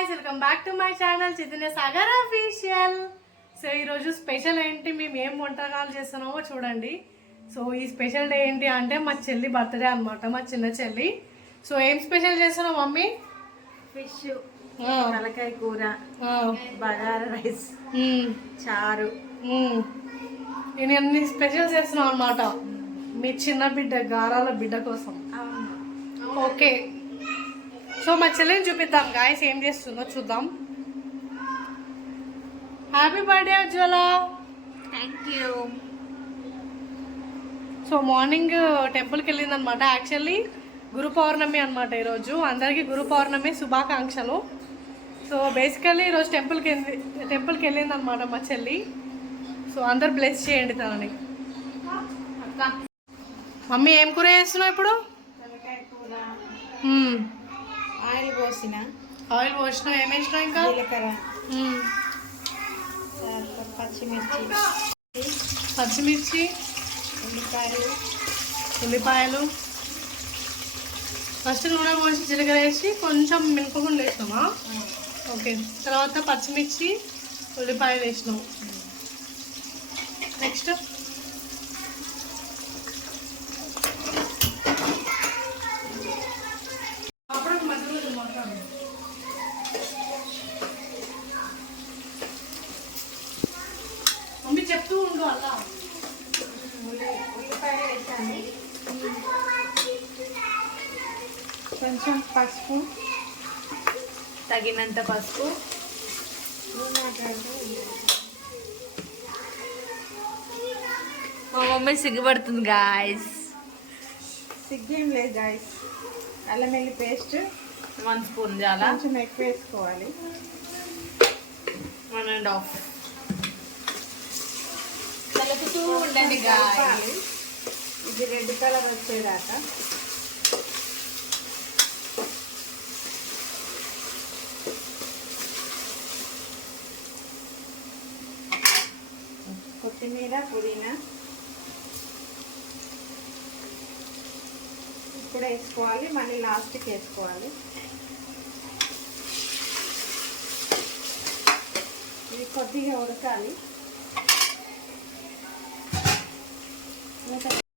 Guys, welcome back to my channel Chaitanya Sagar official. So ఈరోజు special ఏంటి, మేము ఏం వంటకాలు చేస్తున్నామో చూడండి. సో ఈ స్పెషల్ డే ఏంటి అంటే మా చెల్లి బర్త్డే అనమాట, మా చిన్న చెల్లి. సో ఏం స్పెషల్ చేస్తున్నావు మమ్మీ? ఫిష్, తలకాయ కూర, బగారా రైస్, చారు, నేను అన్ని స్పెషల్ చేస్తున్నాం అనమాట మీ చిన్న బిడ్డ గారాల బిడ్డ కోసం. ఓకే, సో మా చెల్లిని చూపిద్దాం గాయస్, ఏం చేస్తుందో చూద్దాం. Happy birthday Ujjwala. Thank you. So morning టెంపుల్కి వెళ్ళింది అనమాట. యాక్చువల్లీ గురు పౌర్ణమి అనమాట ఈరోజు. అందరికీ గురు పౌర్ణమి శుభాకాంక్షలు. సో బేసికల్లీ ఈరోజు టెంపుల్కి వెళ్ళింది అనమాట మా చెల్లి. సో అందరు బ్లెస్ చేయండి తనని. మమ్మీ ఏం కూర చేస్తున్నావు ఇప్పుడు? తలకాయ కూర. ఆయిల్ పోసిన ఏం వేసినావు? ఇంకా జీలకర్ర, పచ్చిమిర్చి, ఉల్లిపాయలు. ఫస్ట్ నూనె పోసి జీలకర్ర వేసి కొంచెం మినపగుండు వేసినామా? ఓకే, తర్వాత పచ్చిమిర్చి, ఉల్లిపాయలు వేసినాము. నెక్స్ట్ మమ్మీ చెప్తూ ఉండు. అలా ఉల్లిపాయలు వేసాను, కొంచెం పసుపు, తగినంత పసుపు. మా మమ్మీ సిగ్గుపడుతుంది గాయస్. సిగ్గేం లేదు గాయస్. అల్లం వెల్లి పేస్ట్ 1 స్పూన్ చాలా, కొంచెం ఎక్కువ వేసుకోవాలి. 1.5 కలుపుతూ ఉండండి గాయస్. ఇది రెడ్ కలర్ వచ్చేదాకా. కొత్తిమీర, పుదీనా ఇప్పుడు వేసుకోవాలి, మళ్ళీ లాస్ట్కి వేసుకోవాలి. ఇది కొద్దిగా ఉడకాలి.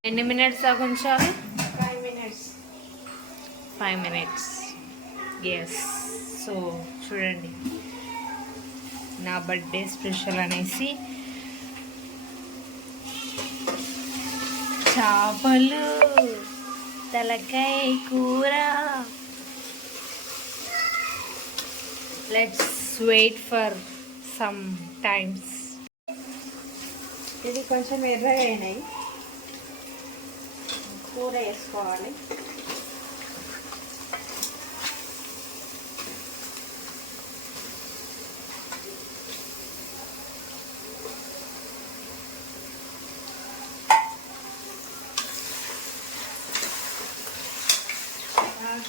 ఎన్ని మినిట్స్ దాకా ఉంచాలి? 5 మినిట్స్. ఎస్. సో చూడండి, నా బర్త్డే స్పెషల్ అనేసి చేపలు, తలకాయ కూర. Let's wait for some times. ఇది కొంచెం ఎర్రగా అయినాయి, కూర వేసుకోవాలి.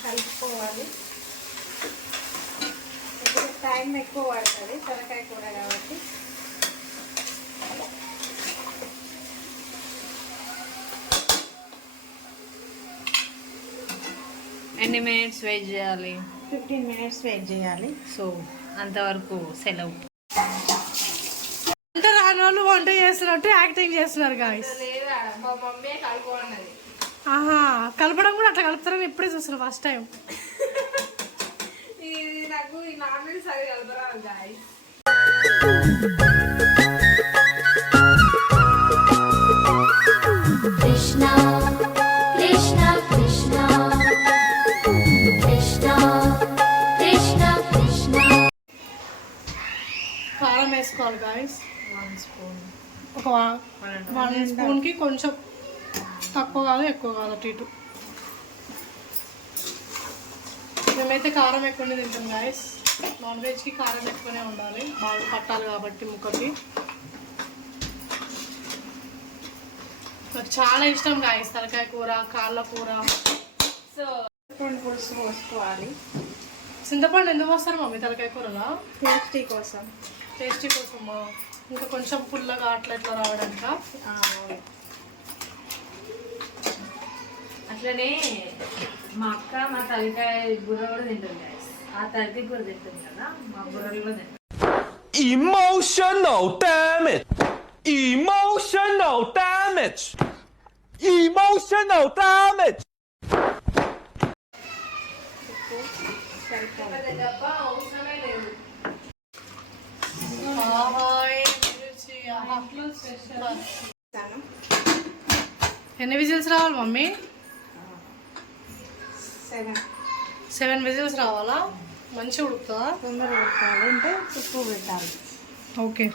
కలుపుకోవాలి. ఇప్పుడు టైం ఎక్కువ పడుతుంది తలకాయ కూర కాబట్టి. ఎన్ని మినిట్స్ వెయిట్ చేయాలి? 15 మినిట్స్ వెయిట్ చేయాలి. సో అంతవరకు సెలవు. అంటే రాని వాళ్ళు వంట చేస్తున్నట్టు యాక్టింగ్ చేస్తున్నారు గాయస్. మా మమ్మీ కలుపుకున్నది. ఆహా, కలపడం కూడా అట్లా కలుపుతారని ఇప్పుడే చూస్తున్నా ఫస్ట్ టైం. నాకు ఈ నాన్ వెజ్ సరి కలపరా గాయస్. కృష్ణ కృష్ణ కృష్ణ కృష్ణ కృష్ణ కృష్ణ. కారం వేసుకోవాలి గాయస్. 1 స్పూన్. ఒక 1 స్పూన్కి కొంచెం తక్కువ కాదు, ఎక్కువ కాదు, అటు ఇటు. మేమైతే కారం ఎక్కువనే తింటాం గాయస్. నాన్ వెజ్కి కారం ఎక్కువనే ఉండాలి, బాగా పట్టాలి కాబట్టి ముక్కకి. నాకు చాలా ఇష్టం గాయస్ తలకాయ కూర, కాళ్ళ కూర. సో పులుసు పోసుకోవాలి. చింతపండు ఎందుకు వస్తారు మమ్మీ తలకాయ కూరలో? టేస్టీ కోసం. టేస్టీ కోసమా? ఇంకా కొంచెం పుల్లగా అట్లా ఇట్లా రావడానిక? అట్లనే మా అక్క మా తలకాయ కూర కూడా తింటుంది. ఆ తల్లి కూడా తింటుంది కదా, మా బుర్రలు కూడా తింటాం. Emotional damage. Emotional damage. Emotional damage. ఎన్ని విజిల్స్ రావాలి మమ్మీ? 7 7 విజిల్స్ రావాలా? మంచిగా ఉడుకుతుందా? తొందరగా పెట్టాలి అంటే ఉప్పు పెట్టాలి. ఓకే.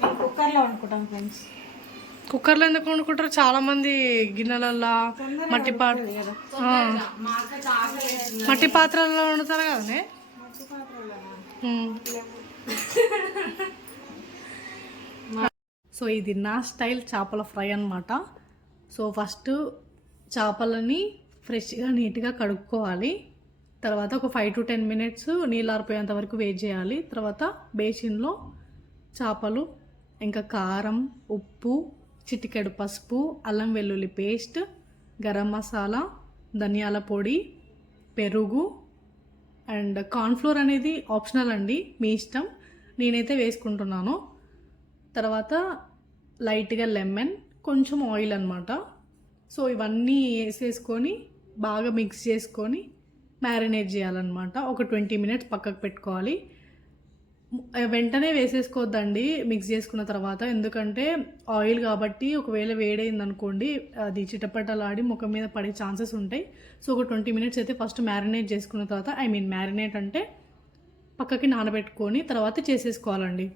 మేము కుక్కర్లో వండుకుంటాం ఫ్రెండ్స్. కుక్కర్లో ఎందుకు వండుకుంటారు? చాలా మంది గిన్నెలల్లో మట్టి మట్టి పాత్రల్లో వండుతారు కదనే. సో ఇది నా స్టైల్ చేపల ఫ్రై అన్నమాట. సో ఫస్ట్ చేపలని ఫ్రెష్గా నీట్గా కడుక్కోవాలి. తర్వాత ఒక 5 to 10 minutes నీళ్ళు ఆరిపోయేంత వరకు వెయిట్ చేయాలి. తర్వాత బేసిన్లో చేపలు, ఇంకా కారం, ఉప్పు, చిటికెడు పసుపు, అల్లం వెల్లుల్లి పేస్ట్, గరం మసాలా, ధనియాల పొడి, పెరుగు అండ్ కార్న్ఫ్లోర్ అనేది ఆప్షనల్ అండి, మీ ఇష్టం. నేనైతే వేసుకుంటున్నాను. తర్వాత లైట్గా లెమన్, కొంచెం ఆయిల్ అన్నమాట. సో ఇవన్నీ వేసేసుకొని బాగా మిక్స్ చేసుకొని మ్యారినేట్ చేయాలన్నమాట. ఒక 20 minutes పక్కకు పెట్టుకోవాలి. వెంటనే వేసేసుకోవద్దండి మిక్స్ చేసుకున్న తర్వాత, ఎందుకంటే ఆయిల్ కాబట్టి ఒకవేళ వేడైంది అనుకోండి అది చిటపటలాడి ముఖం మీద పడే ఛాన్సెస్ ఉంటాయి. సో ఒక 20 minutes అయితే ఫస్ట్ మ్యారినేట్ చేసుకున్న తర్వాత, మ్యారినేట్ అంటే పక్కకి నానబెట్టుకొని తర్వాత చేసేసుకోవాలండి.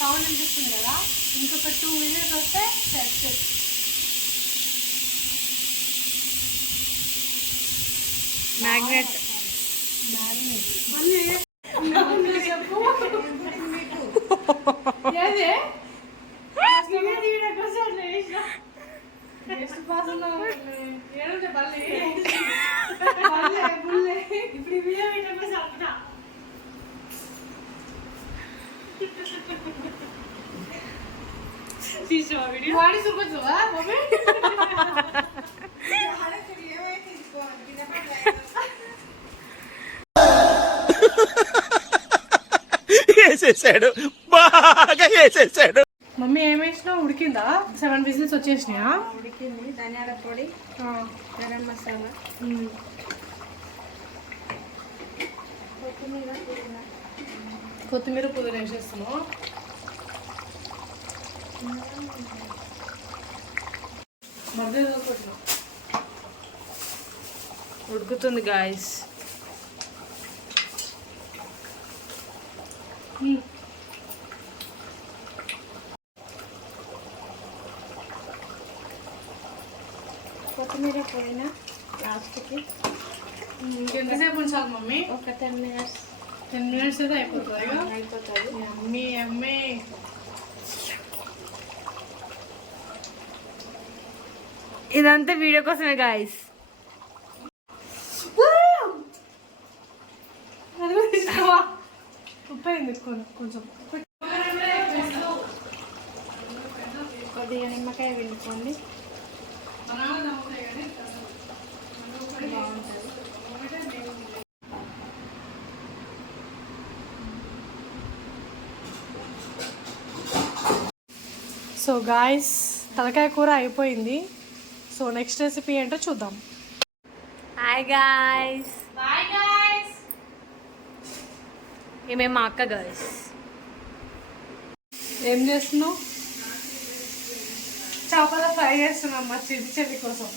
సౌండ్ అనిపిస్తుంది కదా, ఇంకొక 2 minutes వస్తే సెట్. మ్యాగ్నెట్ మళ్ళీ చెప్పు ఏదే వాడి చూపచ్చువా మమ్మీ? వేసేసాడు, బాగా వేసేసాడు. మమ్మీ ఏమేసినా ఉడికిందా? 7 విజిల్స్ వచ్చేసినాయా? ఉడికింది. ధనియాల పొడి, గరం మసాలా, కొత్తిమీర పుదీనా వేసేస్తున్నాం. ఉడుకుతుంది గాయస్. కొత్తిమీర పొడిన లాస్ట్కి ఎంతసేపు ఉంచాలి మమ్మీ? ఒక 10 minutes. 10 minutes అయితే అయిపోతుంది. అయిపోతుంది. అమ్మీ అమ్మీ ఇదంతా వీడియో కోసమే గాయస్. ఉప్పైంది కొంచెం. కొద్దిగా నిమ్మకాయ పిండుకోండి, బాగుంటుంది. సో గాయస్ తలకాయ కూర అయిపోయింది. సో నెక్స్ట్ రెసిపీ ఏంటో చూద్దాం. Hi guys. ఈమె మా అక్క గాయస్. ఏం చేస్తున్నావు? చేపల ఫ్రై చేస్తున్నాం మా చెల్లి కోసం.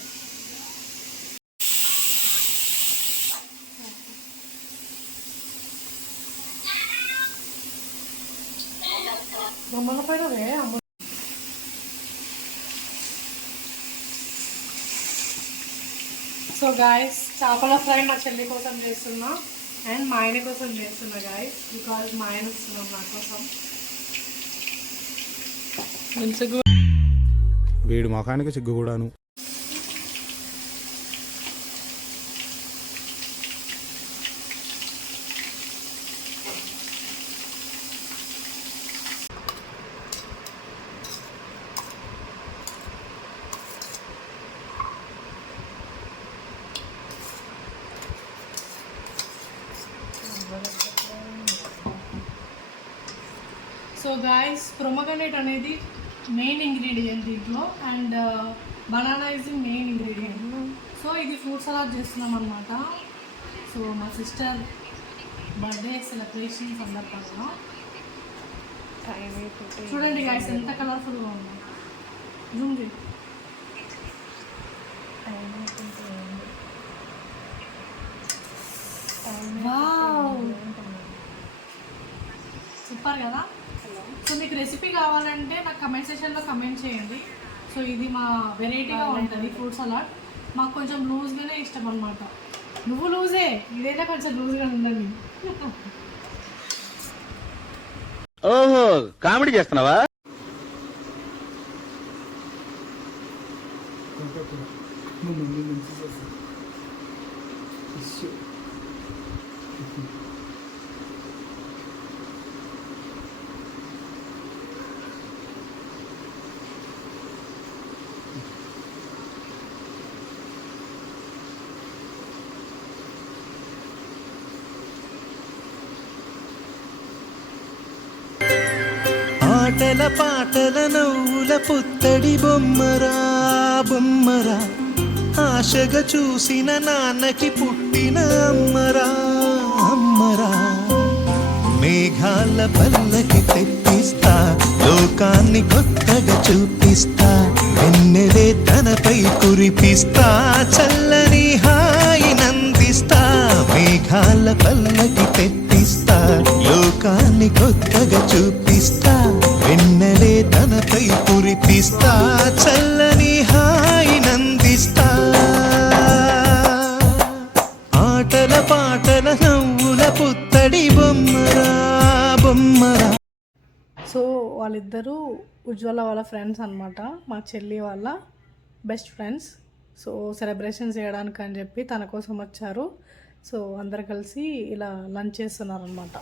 బొమ్మల పైన అమ్మ. సో గాయస్ చేపల ఫ్రై మా చెల్లి కోసం చేస్తున్నా అండ్ మా ఆయన కోసం చేస్తున్నా గాయస్, బికాజ్ మా ఆయన వస్తున్నాం నా కోసం. వీడి ముఖానికి సిగ్గు కూడాను. సో గాయస్ ప్రొమోగనేట్ అనేది మెయిన్ ఇంగ్రీడియంట్ దీంట్లో and banana is the main ingredient. So ఇది ఫ్రూట్ సలాడ్ చేస్తున్నాం అనమాట. సో మా సిస్టర్ బర్త్డే సెలబ్రేషన్ సందర్భంగా చూడండి గాయస్ ఎంత కలర్ఫుల్గా ఉంది. జూమ్ చేయి. సూపర్ కదా. సో మీకు రెసిపీ కావాలంటే నాకు కమెంట్ సెక్షన్లో కమెంట్ చేయండి. సో ఇది మా వెరైటీగా ఉంటుంది ఫ్రూట్ సలాడ్. మాకు కొంచెం లూజ్గానే ఇష్టం అనమాట. నువ్వు లూజే, ఇదైనా కొంచెం లూజ్గా ఉండండి. ఓహో కామెడీ చేస్తున్నావా? ఆటల పాటల నవ్వుల పుత్తడి బొమ్మరా బొమ్మరా, ఆశగా చూసిన నాన్నకి పుట్టిన అమ్మరా అమ్మరా. మేఘాల పల్లకి తెప్పిస్తా, లోకాన్ని కొత్తగా చూపిస్తా, వెన్నెలే తనపై కురిపిస్తా, చల్లని హాయి నందిస్తా. మేఘాల పల్లకి తెప్పిస్తా, లోకాన్ని కొత్తగా చూపిస్తా, వెన్నెలే తనపై కురిపిస్తా, చల్లని హాయి నందిస్తా. ఆటల పాటల నవ్వుల పుత్తడి బొమ్మరా బొమ్మరా. సో వాళ్ళిద్దరూ ఉజ్వల వాళ్ళ ఫ్రెండ్స్ అనమాట, మా చెల్లి వాళ్ళ బెస్ట్ ఫ్రెండ్స్. సో సెలబ్రేషన్ చేయడానికి అని చెప్పి తన కోసం వచ్చారు. సో అందరు కలిసి ఇలా లంచ్ చేస్తున్నారు అనమాట.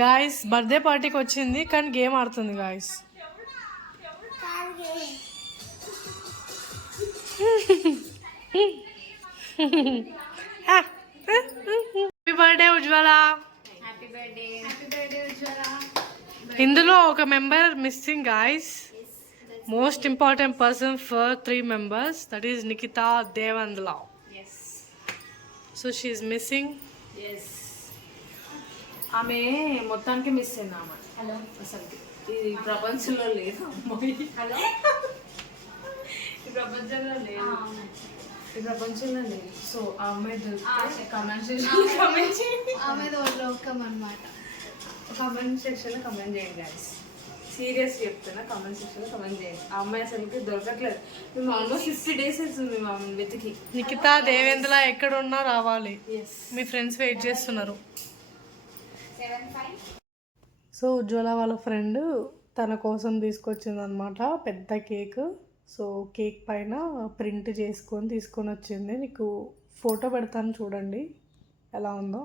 గాయస్ బర్త్డే పార్టీకి వచ్చింది కానీ గేమ్ ఆడుతుంది గాయస్. Happy birthday Ujwala. ఇందులో ఒక member missing guys. Most important person for 3 members, that is Nikhita Devandla. So she is missing. ఆమె మొత్తానికి మిస్ అయింది. ఆమె అసలు ఈ ప్రపంచంలో లేదు అమ్మాయి. ఈ ప్రపంచంలో లేదు, ఈ ప్రపంచంలో లేదు. సో ఆ అమ్మాయి దొరికితే కమెంట్ సెక్షన్లో కమెంట్ చేయండి. కమెంట్ సెక్షన్లో కమెంట్ చేయండి గాయస్. సీరియస్ చెప్తున్నా, కమెంట్ సెక్షన్లో కమెంట్ చేయండి. ఆ అమ్మాయి అసలుకి దొరకట్లేదు. మేము ఆల్మోస్ట్ 50 days అవుతుంది మా వెతికి. నిఖితా దేవేంద్ర ఎక్కడున్నా రావాలి. మీ ఫ్రెండ్స్ వెయిట్ చేస్తున్నారు. సో ఉజ్వల వాళ్ళ ఫ్రెండ్ తన కోసం తీసుకొచ్చింది అనమాట పెద్ద కేక్. సో కేక్ పైన ప్రింట్ చేసుకొని తీసుకొని వచ్చింది. నీకు ఫోటో పెడతాను చూడండి ఎలా ఉందో.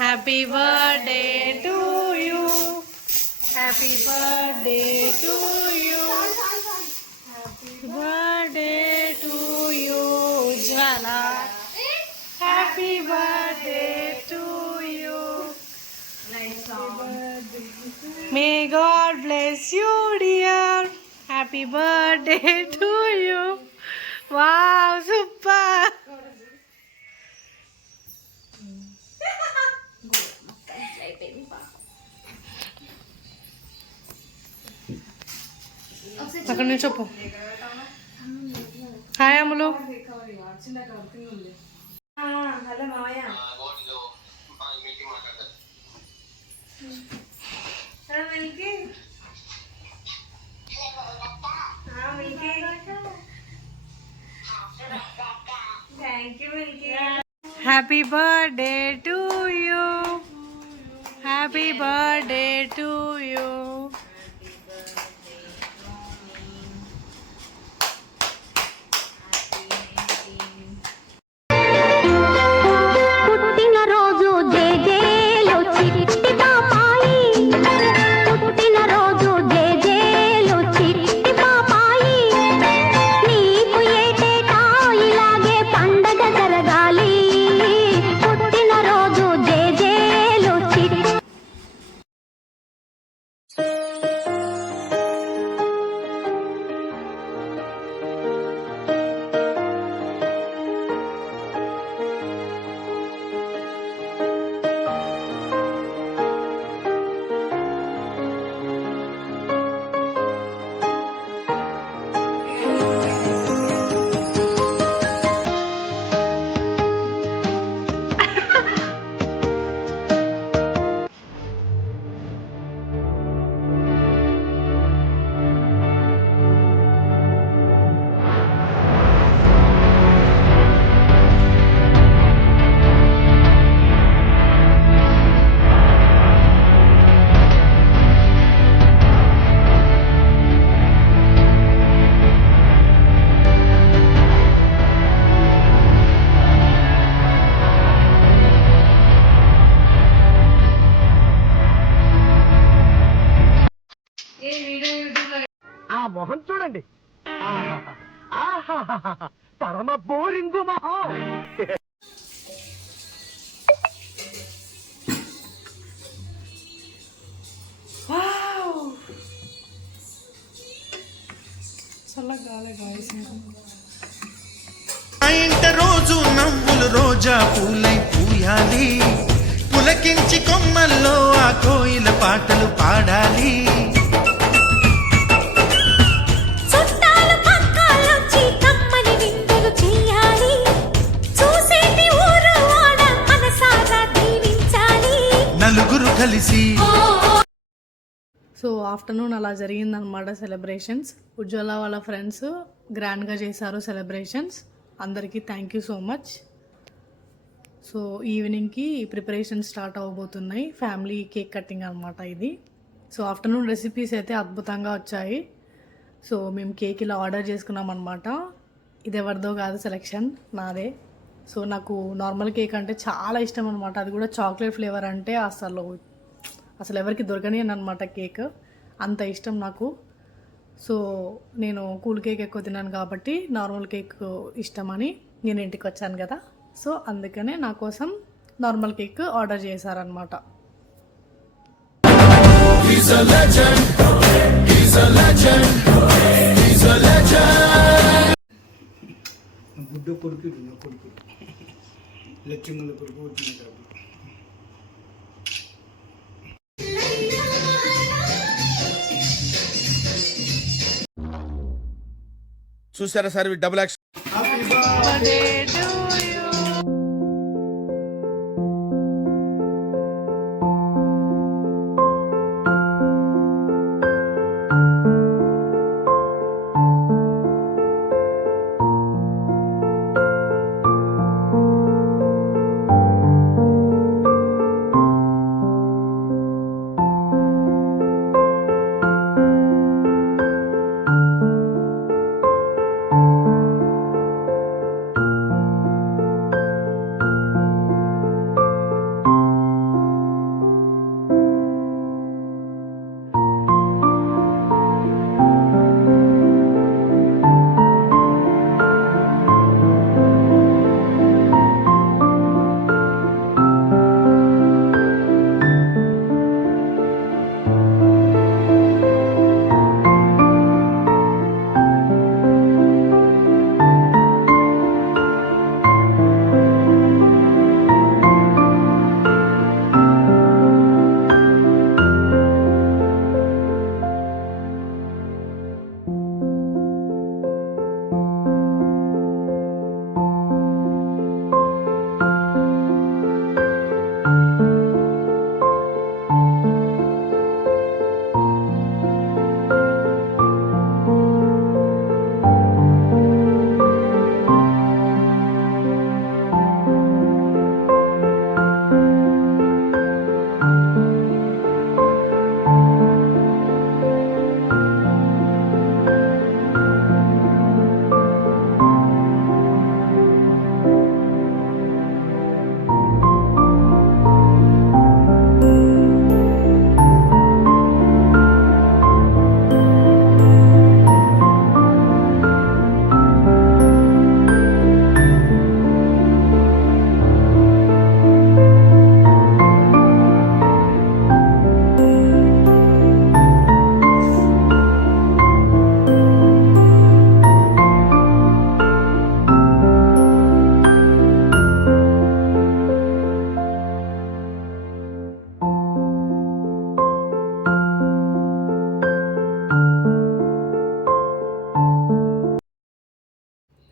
Happy birthday to you, happy birthday to you, happy birthday to you Ujjwala, happy birthday to you. May God bless you dear, happy birthday to you. Wow super. అక్కడ నుంచి చెప్పు. హాయ్ అమ్ములు. హలో మావయ్య. Happy birthday to you. Happy birthday to you. పుట్టినరోజు జేజేలు చిట్టి పాపాయి, పుట్టినరోజు జేజేలు చిట్టి పాపాయి, నీకు ఏటేటా ఇలాగే పండగ జరగాలి, పుట్టినరోజు జేజేలు చిట్టి. ఆ ఇంట రోజు నవ్వులు రోజా పూలై పూయాలి, పులకించి కొమ్మల్లో ఆ కోయిల పాటలు పాడాలి. చుట్టాలు పక్కాలొచ్చి కమ్మని విందులు చెయ్యాలి, చూసేటి ఊరు వాడ మనసారా దీవించాలి. నలుగురు కలిసి సో ఆఫ్టర్నూన్ అలా జరిగిందనమాట సెలబ్రేషన్స్. ఉజ్వల వాళ్ళ ఫ్రెండ్స్ గ్రాండ్గా చేశారు సెలబ్రేషన్స్. అందరికీ thank you so much. So ఈవినింగ్కి ప్రిపరేషన్ స్టార్ట్ అవ్వబోతున్నాయి. ఫ్యామిలీ కేక్ కటింగ్ అనమాట ఇది. సో ఆఫ్టర్నూన్ రెసిపీస్ అయితే అద్భుతంగా వచ్చాయి. సో మేము కేక్ ఇలా ఆర్డర్ చేసుకున్నాం అనమాట. ఇది ఎవరిదో కాదు, సెలెక్షన్ నాదే. సో నాకు నార్మల్ కేక్ అంటే చాలా ఇష్టం అనమాట. అది కూడా చాక్లెట్ ఫ్లేవర్ అంటే అసలు ఎవరికి దొరకనియను అనమాట కేక్, అంత ఇష్టం నాకు. సో నేను కూల్ కేక్ ఎక్కువ తిన్నాను కాబట్టి నార్మల్ కేక్ ఇష్టమని నేను ఇంటికి వచ్చాను కదా, సో అందుకనే నా కోసం నార్మల్ కేక్ ఆర్డర్ చేశారనమాట. గుడ్డ కొడుకు కొడుకు లక్ష్మణుల కొడుకు వచ్చిన చూసారా సార్ డబుల్ యాక్షన్.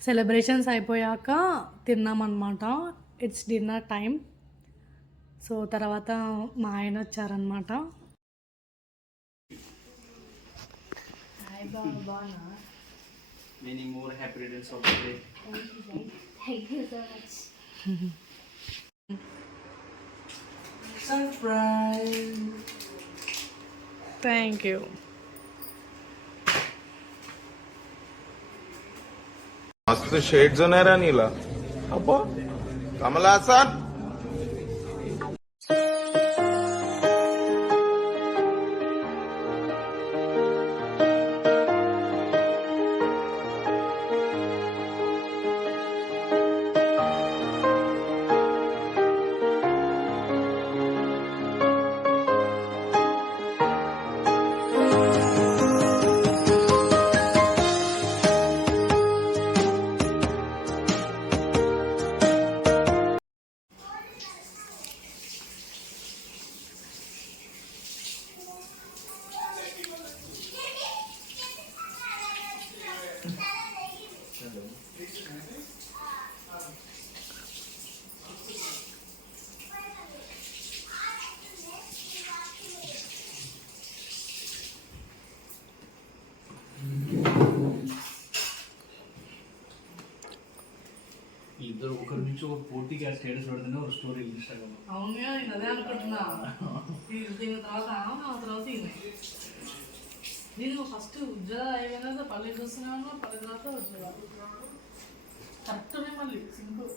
సెలబ్రేషన్స్ అయిపోయాక తిన్నామన్నమాట. It's dinner time. సో తర్వాత మా ఆయన వచ్చారనమాట. Many more happy returns of the day. Thank you so much. Surprise! Thank you. मस्त शेड्स होणार नीला अप्पा कमला हसन ఇద్దరు ఒకరి నుంచి ఒక పోటీగా స్టేటస్ పెడితేనే ఒక స్టోరీ ఇన్స్టాగ్రామ్. అవునుగా నేను అదే అనుకుంటున్నా. దీని తర్వాత ఆ తర్వాత నేను ఫస్ట్ ఉద్యోగం అయిపోయినా పల్లె చూస్తున్నాను, పల్లె తర్వాత ఉద్యోగాలు కరెక్ట్నే మళ్ళీ సింపుల్.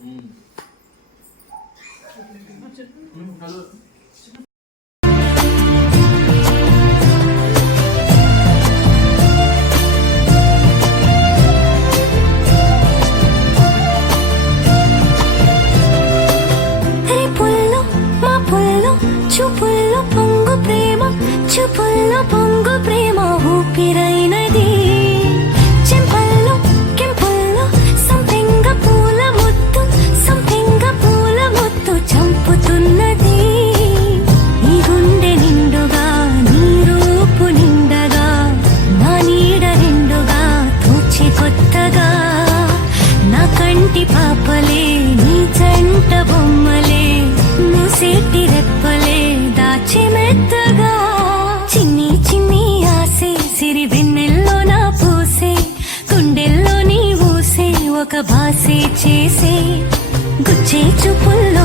రేపుల్లో మా పుల్లో చూపుల్లో పొంగు ప్రేమ, చూపుల్లో పొంగు ప్రేమ ఊపిరైనది. చెంపల్లో కెంపుల్లో సంపెంగ పూల ముత్తు, సంపెంగ పూల ముత్తు చంపుతున్నది. నీ గుండె నిండుగా నీ రూపు నిండగా, నా నీడ నిండుగా తూచి కొత్తగా, నా కంటి పాపలే నీ జంట బొమ్మలే, మూసేటి రెప్పలే దాచి మెత్తగా. చిన్ని చిన్ని ఆసే సిరి వెన్నెల్లో నా పూసే, గుండెల్లో నీ ఊసే ఒక భాసే చేసే, గుచ్చే చూపుల్లో